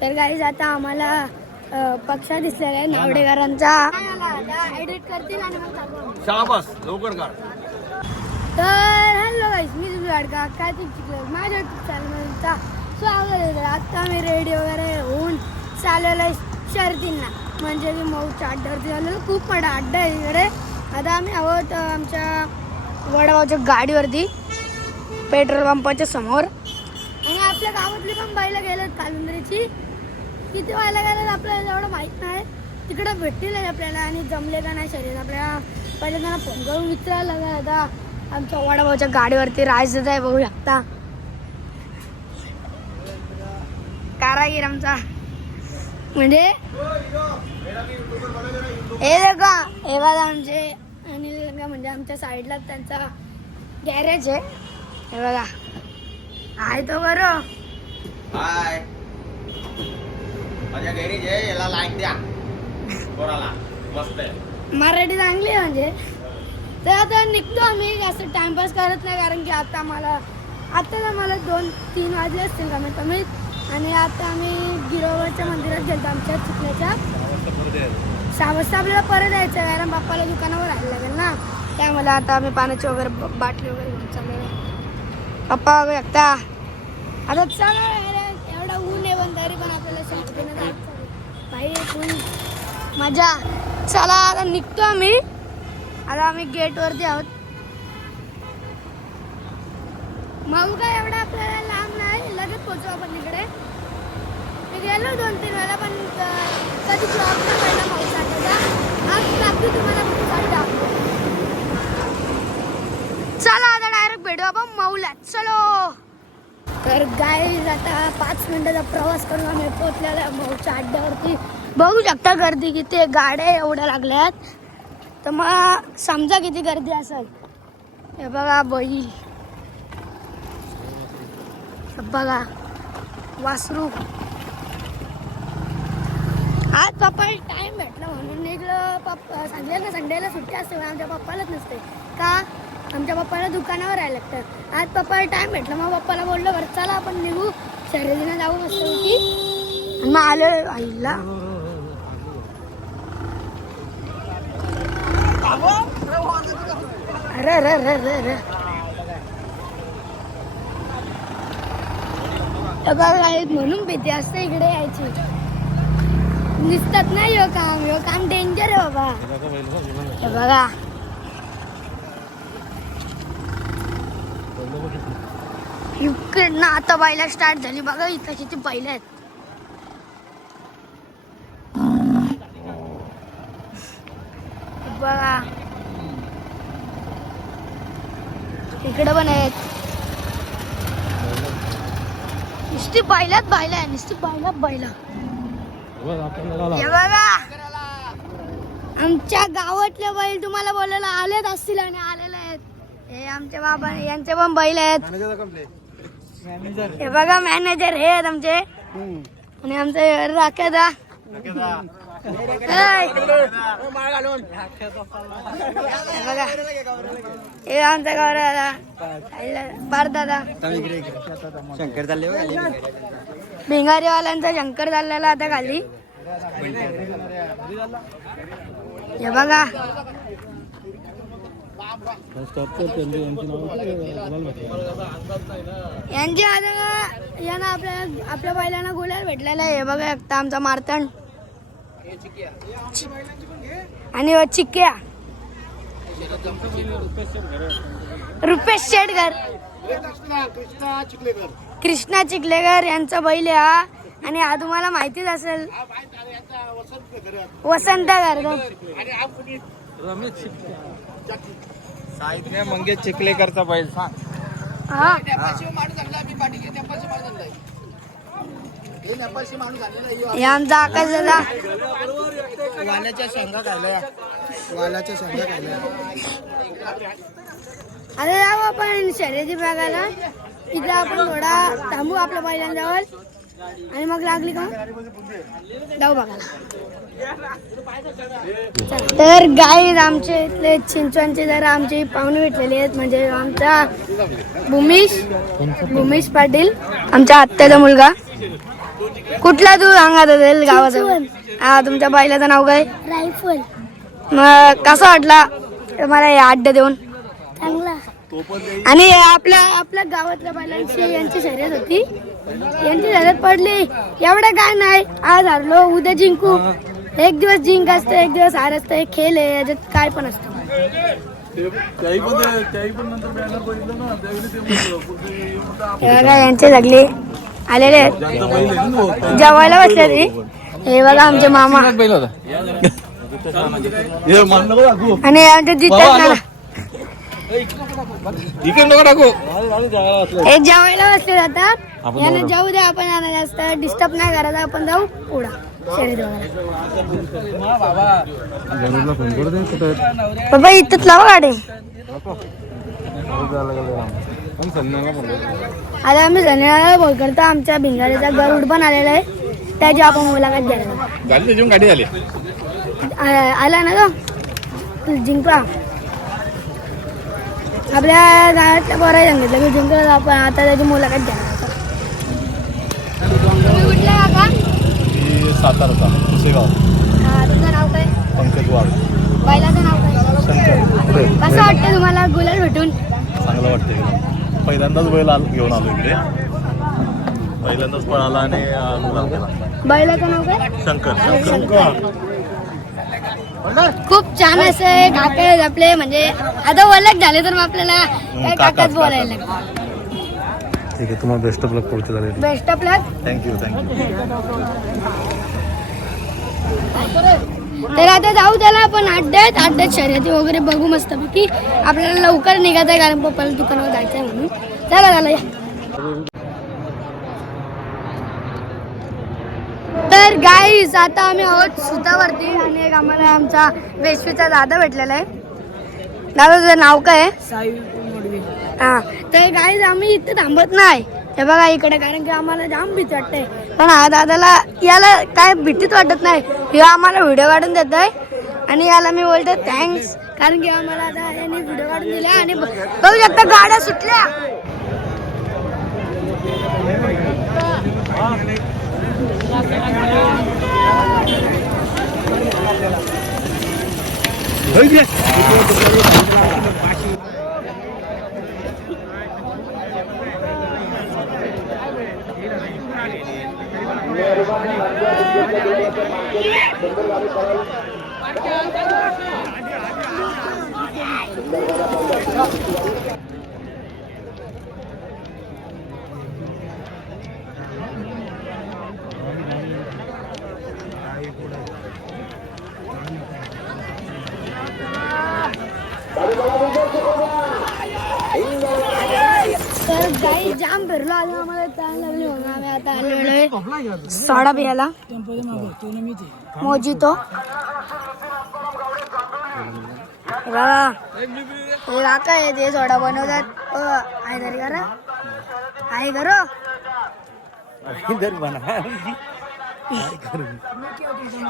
तर गाईज आता आम्हाला पक्ष दिसलेला आहे नावडेकरांचा एडिट करतील आणि मग शाबास लवकर काढ. तर हॅलो गाईज, मी तुझी गाडका काय तुमची माझ्या यूट्यूब चॅनलचा स्वागत आहे. आता मी रेडी वगैरे होऊन चाललेलो आहे शर्यतींना, म्हणजे की मऊच्या अड्ड्यावरती झालेलं खूप मोठा अड्डा आहे इकडे. आता आम्ही आहोत आमच्या वडाभाऊच्या गाडीवरती पेट्रोल पंपाच्या समोर. आणि आपल्या गावातली पण बाईला गेलेत कालुंदरीची. किती व्हायला गेलं आपल्याला एवढं माहीत नाही. तिकडं भेटतील आपल्याला आणि जमले का नाही शरीर आपल्याला पहिले त्यांना फोन करून विचारायला लागेल. आता आमच्या वडाभाऊच्या गाडीवरती राज आहे, बघू शकता कारागीर आमचा. म्हणजे हे बघा, हे बघा आमचे अनिल म्हणजे आमच्या साईडला त्यांचा गॅरेज आहे. हे बघा आहे तो बरं. हाय, माझ्या गॅरेज आहे, याला लाईन द्या पोराला. मस्त आहे, मराठी चांगली आहे म्हणजे. तर आता निघतो आम्ही, जास्त टाइमपास करत नाही, कारण की आता मला 2-3 वाजले असतील कमीत कमी. आणि आता आम्ही गिरोवरच्या मंदिरात गेलो आमच्या चिखल्याच्या. 6 वाजता आपल्याला परत यायचं, कारण बाप्पाला दुकानावर राहायला लागेल ना. त्यामुळे आता आम्ही पाण्याची वगैरे बाटली वगैरे घेऊन चाललेलो. पप्पा बघू शकता. आता चला, एवढा ऊन आहे पण तरी पण आपल्याला शर्यतीनं जायचं भाई, ऊन मजा. चला आता निघतो आम्ही. आता आम्ही गेटवरती आहोत. मग काय एवढा आपल्याला लांब नाही, लगेच पोहोचू आपण इकडे. मी गेलो 2-3 वेळा पण कधी जॉब नाही पहिला पावसाचा. आज रात्री तुम्हाला दाखवतो. चला आता डायरेक्ट भेटू आपण मौल्यात. चलो. तर गाईज आता 5 मिनिटाचा प्रवास करून आम्ही पोहोचलेला आहे मऊच्या अड्ड्यावरती. बघू शकता गर्दी किती, गाड्या एवढ्या लागल्यात तर मग समजा किती गर्दी असेल. हे बघा बैल, बघा वासरू. आज पप्पाला टाइम भेटला म्हणून निघलं. पप्पा सांगितलं ना संडेला सुट्टी असते, आमच्या पप्पालाच नसते का, आमच्या पप्पाला दुकानावर राहायला लागतं. आज पप्पाला टाइम भेटला, मग पप्पाला बोललो बरं चला आपण निघू शर्यतीला जाऊ मस्त की. मग आलो आईला. अरे अरे अरे अरे अरे म्हणून भीती असते इकडे यायची. दिसतात नाही. ह्यो काम डेंजर आहे बाबा. हे बघा इकडनं आता बैला स्टार्ट झाली. बघा इथं किती बैल आहेत. बघा इकडे पण आहेत. नुसती बैलात बैला आहे, नुसती बैलात बैला. हे बघा आमच्या गावातले बैल तुम्हाला बोलायला आलेच असतील आणि आलेले आहेत. हे आमच्या बाबा यांचे पण बैल आहेत. हे बघा मॅनेजर हे आहेत आमचे. आणि आमचे राखेदा बघा. हे आमचा गाव बार दादा शंकर चालले भिंगारीवाल्यांचा शंकर चाललेला आता खाली. हे बघा यांची आता यांना आपल्या बैलांना गुलाल भेटलेला आहे. हे बघा एकटा आमचा मारतंड आणि चिक्या रुपेश शेटकर, कृष्णा चिखलेकर यांचा बैल आहे हा. आणि हा तुम्हाला माहितीच असेल वसंत गारगाव. मंगेश चिखलेकरचा बैल सांग. हा हे आमचा आकाश दादा. वाल्याच्या शेंगा खायला, वाल्याच्या शेंगा खायला. आता जाऊ आपण शर्यती बघायला. तिकडे आपण थोडा थांबू आपल्या बैलांजवळ आणि मग लागली का जाऊ बघायला. तर गाईज आमचे इथले चिंचवणचे जरा आमची पाहुणे भेटलेली आहेत. म्हणजे आमचा भूमिश पाटील, आमच्या आत्याचा मुलगा. कुठला तू सांगा असेल गावाचं? हा, तुमच्या बैलाचं नाव काय? रायफल. मग कसा वाटला मला हे अड्डा देऊन? चांगला. आणि आपल्या आपल्या गावातल्या बैलांची यांची शर्यत होती, यांची शर्यत पडली एवढं काय नाही. आज हरलो उद्या जिंकू. एक दिवस जिंक असतं, एक दिवस हार असतं. एक खेळ आहे, याच्यात काय पण असतं. यांचे सगळे आलेले आहेत, जेवायला बसले ते. हे बघा आमचे मामा आणि आमचे जिथे हे जेवायला बसले जातात. यांना जाऊ द्या, आपण यांना जास्त डिस्टर्ब नाही करायचं. आपण जाऊ पुढं शर्यत बाबा. इथंच लावा गाडी. आता आम्ही संध्याकाळला बोल करतो. आमच्या भिंगारीचा गरुड पण आलेला आहे, त्याची आपण मुलाखत घ्यायला गाडी आली आला ना तो जिंकला. आपल्या गावातल्या बरं सांगितलं की जिंकलं आपण. आता त्याची मुलाखत घ्यायला. तुम्ही कुठल्या काका? सातारचा शेगाव. तुमचं नाव काय? पंकज वाघ. बैलाचं नाव काय? कसं वाटतं तुम्हाला गुलाल भेटून? चांगलं वाटतं. पहिल्यांदाच बैल घेऊन आलो इकडे. पहिल्यांदाच पळाला आणि गुलाल केला. बैलाचं नाव काय? शंकर. खूप छान असे काका आहेत आपले. म्हणजे आता ओळख झाले तर मग आपल्याला काय काकाच बोलायला लागतं. ठीक आहे, तुम्हाला बेस्ट ऑफ लक पुढचे झाले. Best of luck. थँक्यू. तर आता जाऊ त्याला आपण अड्ड्यात शर्यती वगैरे बघू मस्तपैकी. आपल्याला लवकर निघायचं आहे कारण पप्पाला दुकानावर जायचं आहे म्हणून. चला या. तर गाईज आता आम्ही आहोत सुतावरती आणि एक आम्हाला आमचा वेशवीचा दादा भेटलेला आहे. दादा तुझं नाव काय आहे? हा. तर गाईज आम्ही इथे थांबत नाही. हे बघा इकडे, कारण की आम्हाला जाम भीती वाटते. पण हा दादाला याला काय भीतीच वाटत नाही. हे आम्हाला व्हिडिओ काढून देत आहे आणि याला मी बोलतो थँक्स, कारण की आम्हाला आता यांनी व्हिडिओ काढून दिला. आणि बघू शकता गाड्या सुटल्या. तर गाई जाम फिरलो आणि आम्हाला तहान लागली म्हणून आम्ही आता आलेलो सोडा पियाला. मोजितो बघा, हे काका आहे ते सोडा बनवतात. आहे तरी करा, आहे करो.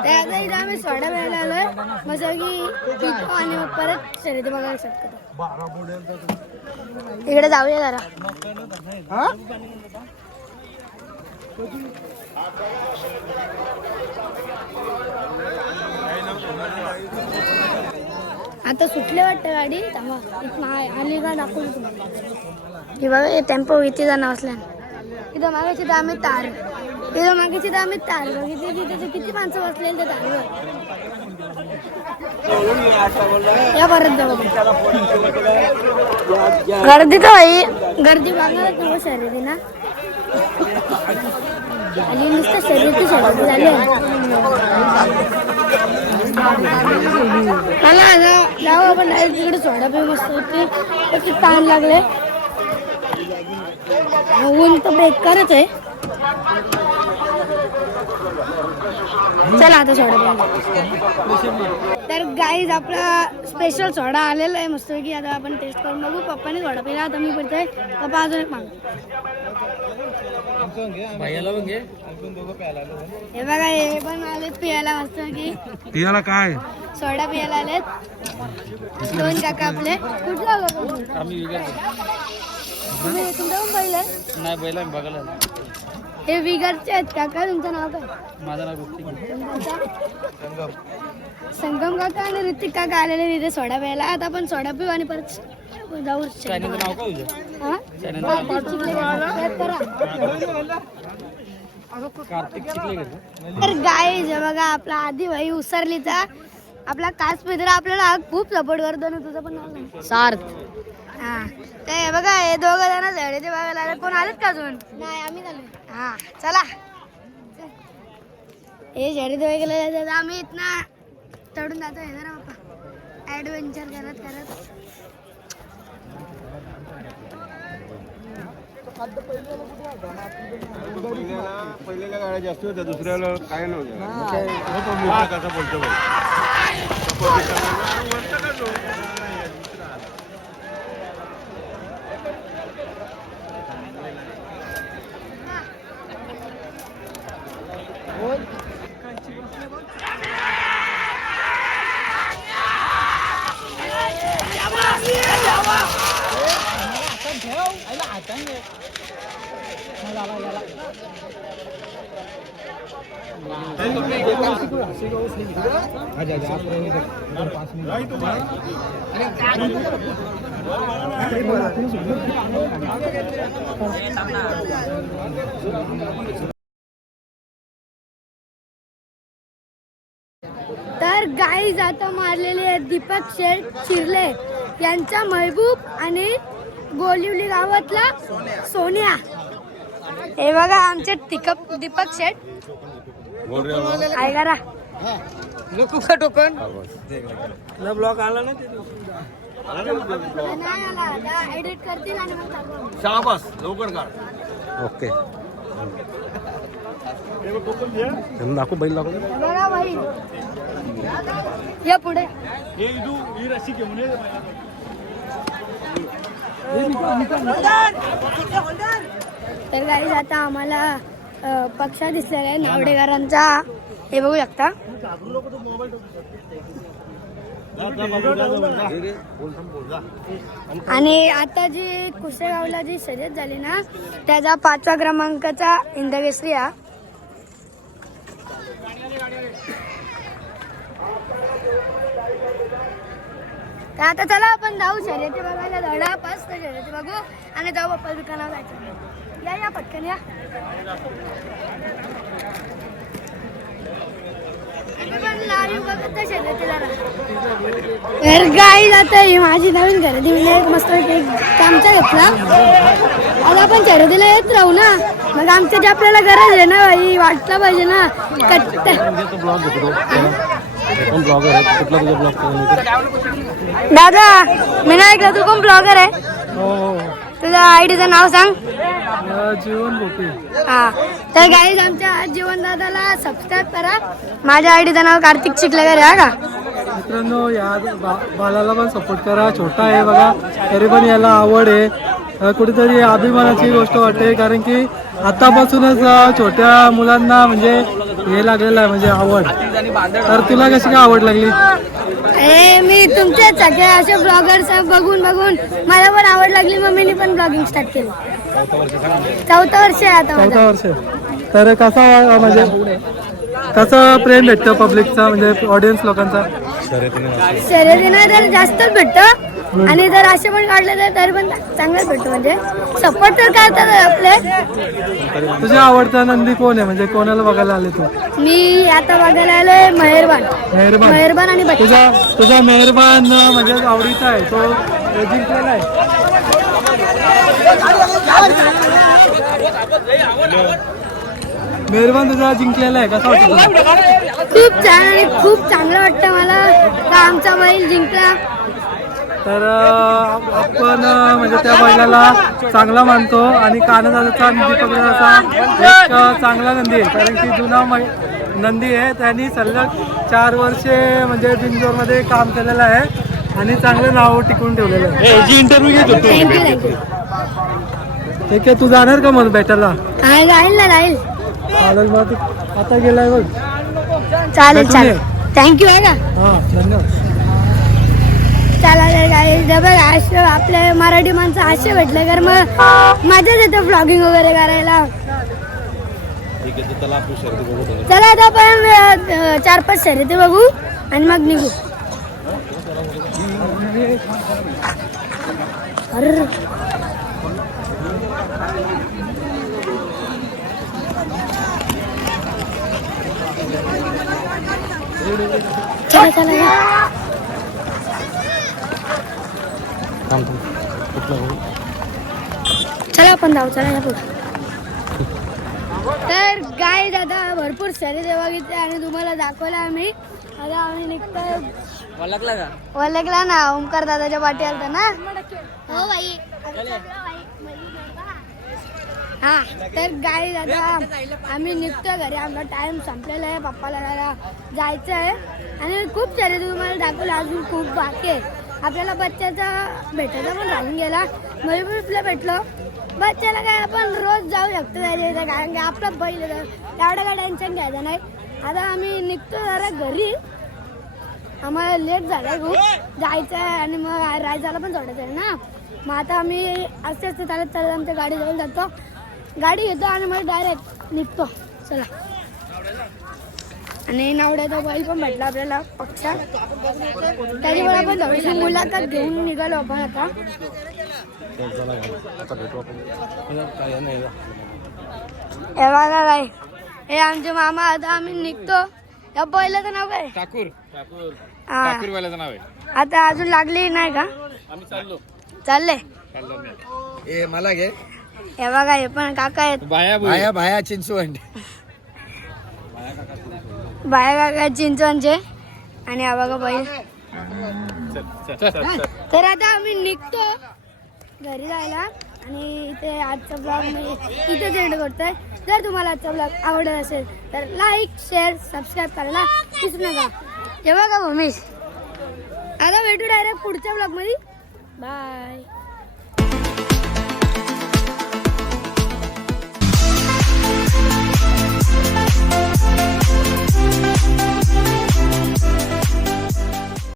आता इथं आम्ही सोडा प्यायला आलोय मस्त की आणि मग परत शर्यती बघायला शकतो. इकडे जाऊया जरा. आता सुटले वाटतं गाडी. आली का दाखवली तुम्हाला. हे बघा हे टेम्पो किती जण असल्या. इथं मागायची तर आम्ही तार, इथं मागायची तर आम्ही तार बघितली की किती माणसं बसलेली त्या तारवर. या परत जाऊ. गर्दी तर भाई गर्दी बघणारच नव्हतं शर्यती ना. आणि नुसतं शर्यती झाली. मला जाऊ आपण डायरेक्ट तिकडे सोडा पे मस्त होती. किती ताण लागले. ऊन तर बेकारच आहे. चला आता सोडा. तर गाईज आपला स्पेशल सोडा आलेला आहे मस्त की. आता आपण टेस्ट करून बघू. पप्पाने सोडा पिला, आता मी पडतोय. पप्पा अजून एक माग. हे बघा हे पण आलेत पियाला मस्त की. पियाला काय सोडा पियाला आलेत दोन काका आपले. कुठला तुम्ही तुमच्या पण बैल नाही बैला बघायला. हे विगरचे आहेत काका. तुमचं नाव काय? माझं नाव गुप्ती. संगम काका आणि ऋतिक काका आलेले तिथे सोडा प्यायला. आता आपण सोडा पिऊ आणि परत जाऊ. चॅनलचं नाव काय तुझं? हा? कार्तिक चिखले. तर गाय बघा आपला आधी भाई उसरलीचा आपला काच मित्र आपल्याला खूप सपोर्ट करतो ना. तुझं पण नाव नाही? सार्थ. हा ते बघा हे दोघं जण झेडीचे बघायला आले. कोण आलेत का अजून? नाही आम्ही झालो. हा चला हे झेडी बघायला जातात. आम्ही इथनं चढून जातो. हे जरा बाप्पा ॲडव्हेंचर करत करत. पहिल्याला गाड्या जास्त होत्या, दुसऱ्याला काय नव्हतं. तर गाई जाता मारलेले आहेत दीपक शेठ चिरले यांचा महबूब आणि गोलिवली गावातला सोनिया. हे बघा आमचे दीपक शेठ काय करा टोकन ब्लॉग आला ना. एडिट करतील आणि मग टाकू. शाबास लवकर काढ. ओके दाखव बैल दाखव. बघा भाई या पुढे. तर गाईज आता आम्हाला पक्षा दिसलेला आहे नावडेकरांचा. हे बघू शकता. आणि आता जी कुसेगावला जी शर्यत झाली ना त्याचा 5व्या क्रमांकाचा हिंदकेसरी हा. तर आता चला आपण जाऊ शर्यती बघायला. धडा पाच शर्यती बघू आणि जाऊ बाप्पा दुकानावर जायचं. या पटकन या. तर गाई जाता ही माझी नवीन खरेदी. मी एक मस्त आमचा घेतला. आता आपण शर्यतीला येत राहू ना. मग आमचं जे आपल्याला गरज आहे ना ही वाटलं पाहिजे ना. दादा मी नाही ऐकलं तू कोण ब्लॉगर आहे? तुझ्या आयडीचं नाव सांग. जीवन भोपी. हा तर गाईज आमच्या जीवन दादाला सबस्क्राईब करा. माझ्या आयडीचं नाव कार्तिक चिखलेकर आहे का मित्रांनो. या बालाला पण सपोर्ट करा. छोटा आहे बघा तरी पण याला आवड आहे. कुठेतरी अभिमानाची गोष्ट वाटते कारण की आतापासूनच छोट्या मुलांना म्हणजे हे लागलेलं आहे म्हणजे आवड. तर तुला कशी काय आवड लागली? मी तुमचे सगळे असे ब्लॉगर्स बघून मला पण आवड लागली. मम्मीने पण ब्लॉगिंग स्टार्ट केलं. 4थं वर्ष आहे आता. 4थं वर्ष. तर कसा म्हणजे कसं प्रेम भेटतं पब्लिकचा म्हणजे ऑडियन्स लोकांचा? शर्यतीनं तर जास्तच भेटतं आणि जर असे पण काढले तर तरी पण चांगलंच भेटतं. म्हणजे सपोर्ट तर करतात आपले. तुझ्या आवडता नंदी कोण आहे म्हणजे कोणाला बघायला आले तू? मी आता बघायला आलोय मेहरबान आणि बच्चा. तुझा मेहरबान म्हणजे आवडीचा आहे तो जिंकलेला आहे. मेहरबान तुझा जिंकलेला आहे कसा वाटतं? खूप छान आणि खूप चांगलं वाटतं मला का आमचा बैल जिंकला. तर आपण म्हणजे त्या बैलाला चांगला मानतो आणि कानदाचा दीपक दादाचा एक चांगला नंदी आहे कारण की जुना नंदी आहे. त्यांनी सलग 4 वर्षे म्हणजे बिंजोरमध्ये काम केलेलं आहे आणि चांगलं नाव टिकवून ठेवलेलं आहे. इंटरव्ह्यू घेतो. थँक्यू. ठीक आहे तू जाणार का मग भेटायला? राहील ना राहील. चालेल मग आता गेलाय बघ. चालेल थँक्यू आहे का. हां धन्यवाद. चला तर काय बघ आपल्या मराठी माणसं असे भेटले तर मग मजाच येतं ब्लॉगिंग वगैरे करायला. त्याला आपली शर्दी बघू दे. चला आता आपण 4-5 शर्यती बघू आणि मग निघू. अरे चला चला या. चला आपण जाऊ. चला या पुढे. तर गाय दादा भरपूर शर्यती बघितले आणि तुम्हाला दाखवलं आम्ही. आता आम्ही निघतोय. ओळखला ना, ओमकार दादाच्या पाठी आलता ना. हो बाई. हा तर गाय दादा आम्ही निघतोय घरी. आमचा टाइम संपलेला आहे. पप्पाला जरा जायचं आहे आणि खूप शर्यती तुम्हाला दाखवलं. अजून खूप बाकी आहे. आपल्याला बच्चाचा भेटायचा पण राहून गेला. मयूरला भेटलो. बच्चाला काय आपण रोज जाऊ शकतो त्याच्या, कारण की आपला बैल एवढं काय टेन्शन घ्यायचं नाही. आता आम्ही निघतो जरा घरी. आम्हाला लेट झालं खूप. जायचं आहे आणि मग रायजाला पण सोडायचं आहे ना. मग आता आम्ही असे असते चालत चालत आमच्या गाडी जवळ जातो. गाडी घेतो आणि मग डायरेक्ट निघतो. चला. आणि नावड्याचा बैल पण भेटला आपल्याला पक्षा. त्याची पण आपण थोडीशी मुलाखत घेऊन निघालो आपण आता. हे बघा काय, हे आमचे मामा. आता आम्ही निघतो. या बैलाचं नाव काय? ठाकूर. हा. ठाकूर बैलाचं नाव आहे. आता अजून लागली नाही का? आम्ही चाललो. चालले. ए मला घे. हे बघा हे पण काका आहेत. भाया भाया चिंचवंड. बाया काका चिंचवणचे. आणि हा बघा बैल. तर आता आम्ही निघतो घरी जायला. आणि इथे आजचा ब्लॉग मी इथेच एंड करतोय. जर तुम्हाला आजचा ब्लॉग आवडत असेल तर लाईक शेअर सबस्क्राईब करायला विसरू नका. हे बघा भूमीश. आता भेटू डायरेक्ट पुढच्या ब्लॉग मध्ये. बाय.